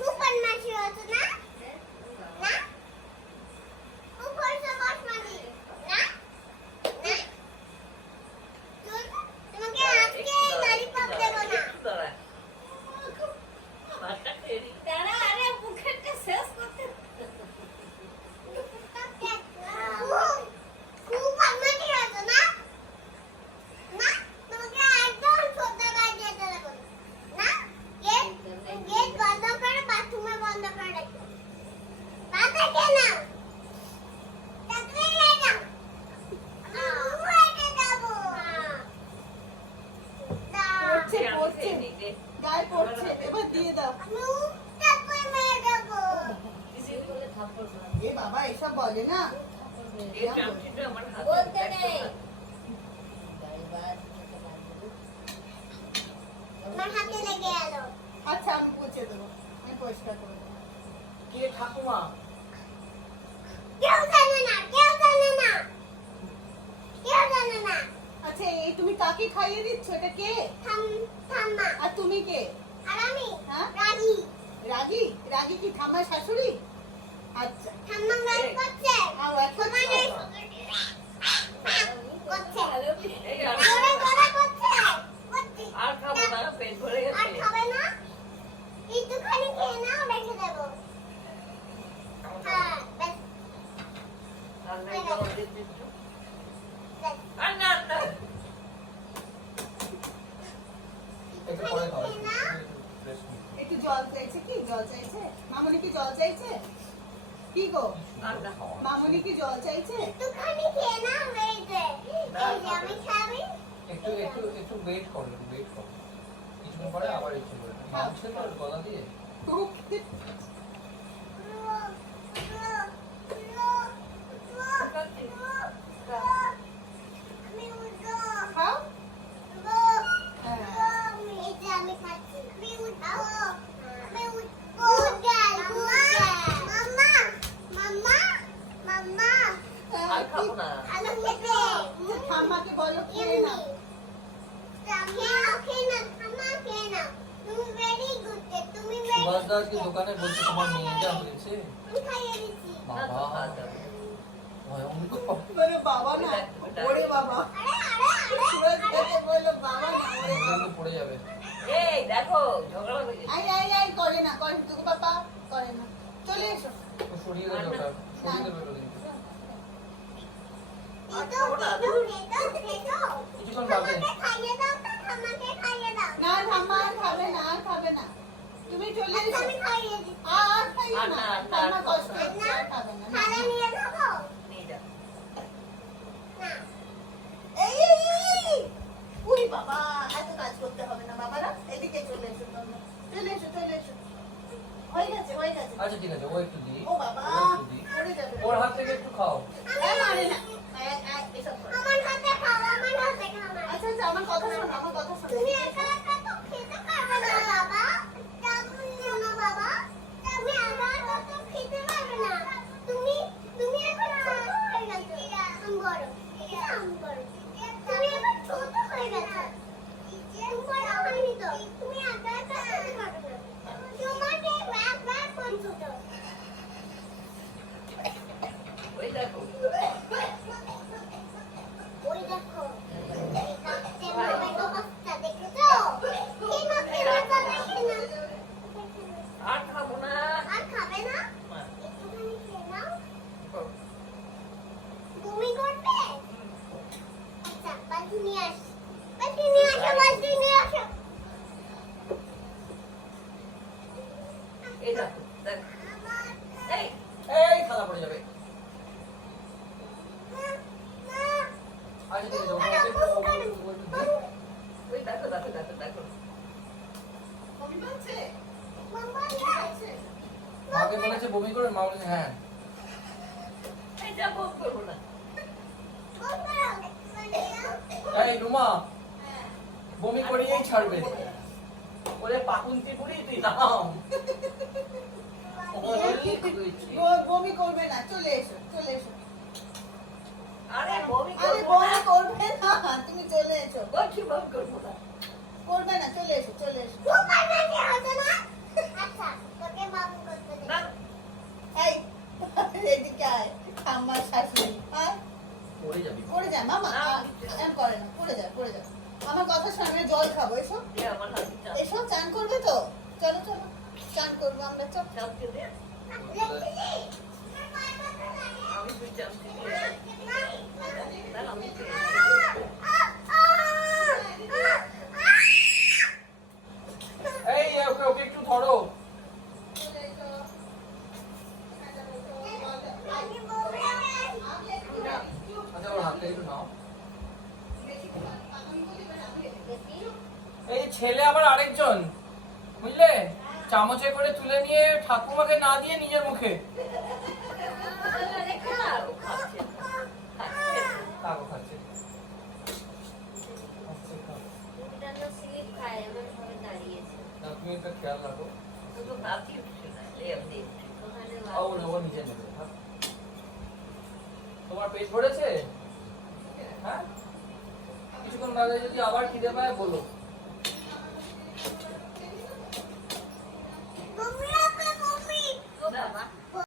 খুব বদমাশি হতো না না খুব বড় বদমাশি না না তোমাকে আজকে ললিপপ দেব না তারা আরে মুখেরটা শেষ করতে খুব বদমাশি হতো না না তোমাকে একদম ছোট বাড়ি যেতে দেব না গেট গেট বন্ধ করে বাথরুমে বন্ধ করে রাখো বাতা কেন চাকরি নিয়ে যাও আমি যাব পড়ছে পড়ছে গায়ে পড়ছে এবার দিয়ে দাও আমি চাকরি নিয়ে যাব এ বাবা এসব বলে না বলতে নেই আমার হাতে লেগে গেল আচ্ছা আমি মুছে দেবো আমি পরিষ্কার করে দেবো কে ঠাকুমা? কেউ জানে না কেউ জানে না কেউ জানে না আচ্ছা এই তুমি কাকে খাইয়ে দিচ্ছ এটা কে ঠাম্মা আর তুমি কে আর আমি হ্যাঁ? রাজি রাগি রাগি কি ঠাম্মার শাশুড়ি আচ্ছা ঠাম্মা গাছ করছে আর এখন মানে করছে এই জোরে জোরে করছে করছে আর খাবো না পেট ভরে আর গেছে খাবে না একটুখানি খেয়ে নাও রেখে দেবো হ্যাঁ ব্যাস রান্নায় জল দিয়ে দিচ্ছ ব্যাস আর না না একটু পরে খাও খেয়ে নাও একটু জল চাইছে কি জল চাইছে মামনি কি জল চাইছে কি গো আর না মামনি কি জল চাইছে একটুখানি খেয়ে নাও এই যে আমি খাবি একটু একটু একটু ওয়েট করো, একটু ওয়েট করো। কিছুক্ষণ পরে আবার একটু করে মাংস তো গলা দিয়ে আমি উঠবো খাও এই যে আমি খাচ্ছি আমি উঠবো আমি উঠবো মাম্মা মাম্মা মাম্মা আর খাবো না আলু খেতে ঠাম্মাকে বলো খেয়ে নাও তুমি ভেরি গুড তুমি সুভাষ দা আজকে দোকানে বলছে তোমার মেয়েটা হয়েছে আমি খাইয়ে দিচ্ছি বাবা ভয়ঙ্কর। বলে বাবা না ওরে বাবা আরে আরে আরে সুরজ দাকে বললো বাবা না ওরে বাবা কিন্তু পড়ে যাবে। এই দেখো ঝগড়া হয়ে গেছে আই আই আই করে না করে দুগো বাবা করে না চলে এসো তো সরিয়ে দেবে ওটা, সরিয়ে দেবে ওটা কিন্তু। কিছুক্ষণ বাদে। খাইয়ে দাও তো আমাকে খাইয়ে দাও না ঠাম্মা আর খাবে না আর খাবে না তুমি চলে এসো আমি খাইয়ে দিচ্ছি আর খাইও না ঠাম্মা কষ্ট হচ্ছে আর খাবে না না। খালা নিয়ে যাবো নিয়ে যাও না এই এই, এই উই বাবা এত কাজ করতে হবে না বাবারা এদিকে চলে এসো তোমরা চলে এসো চলে এসো হয়ে গেছে হয়ে গেছে আচ্ছা ঠিক আছে, ও একটু দিই। ও বাবা ও একটু দিই। পড়ে যাবে ওর হাত থেকে একটু খাও। মারে না এসব করো। আমার হাতে খাও আমার হাতে খাও আচ্ছা আচ্ছা আমার কথা শোনো আমার কথা শোনো তুমি একা একা তো খেতে পারবে না বাবা তেমন নিও না বাবা তুমি একা একা তো খেতে পারবে না তুমি তুমি এখন ছোট হয়ে গেছো আমি বড় আমি বড় তুমি এখন ছোট হয়ে গেছো তুমি বড় হয়নি তো তুমি একা একা খেতে পারবে না তোমাকে ব্যাগ ব্যাগ কোন ছোট ওই দেখো ওই দেখো অবস্থা দেখেছো দেখে না আর খাবো না আর খাবে না না। একটুখানি খেয়ে নাও বমি করবে আচ্ছা বালতি নিয়ে আসি বালতি নিয়ে আসো বালতি নিয়ে আসো এই দেখো দেখো এই এই থালা পড়ে যাবে। আচ্ছা ঠিক আছে, ওটা একটু ও একটু দিই। ওই দেখো দেখো দেখো দেখো বমি পাচ্ছে মাম্মা আছে মাকে বলেছে বমি করে, মা বলেছে হ্যাঁ। এটা বোধ করবো না এই রুমা বমি করিয়েই ছাড়বে। ওরে পাকুন্তি পুরি তুই নাম। বমি করবে না চলে এসো চলে এসো আরে বমি আরে করবো না বমি করবে না তুমি চলে এসো বলছি বমি করবো না করবে না চলে এসো চলে এসো খুব বাজে হতো না আচ্ছা কথা শুনে জল খাবো। এসো দে আমার হাতে চাপ। এসো, চান করবে তো? চলো চলো চান করবো আমরা, চল। চাপ দিয়ে দে। আমি তুই চাপ দিয়ে দে। দাঁড়া, আমি তুই- এই ওকে ওকে একটু ধরো। আচ্ছা ওর হাতটা একটু নাও। এই ছেলে আবার আরেকজন, বুঝলে, চামচে করে তুলে নিয়ে ঠাকুমাকে না দিয়ে নিজের মুখে। আরে খা, ও খাচ্ছে। খাচ্ছে। তাও খাচ্ছে। আচ্ছা, খাও। দুধটা না স্লিপ খায়, এমন ভাবে দাঁড়িয়েছে। না, তুমি একটা খেয়াল রাখো। শুধু ভাবছি উঠছে না, লেপ দিচ্ছি। ওখানে ও ও নিজে নেবে, হ্যাঁ। তোমার পেট ভরেছে? হ্যাঁ, কিছুক্ষণ বাদে যদি আবার খিদে পায় বলো।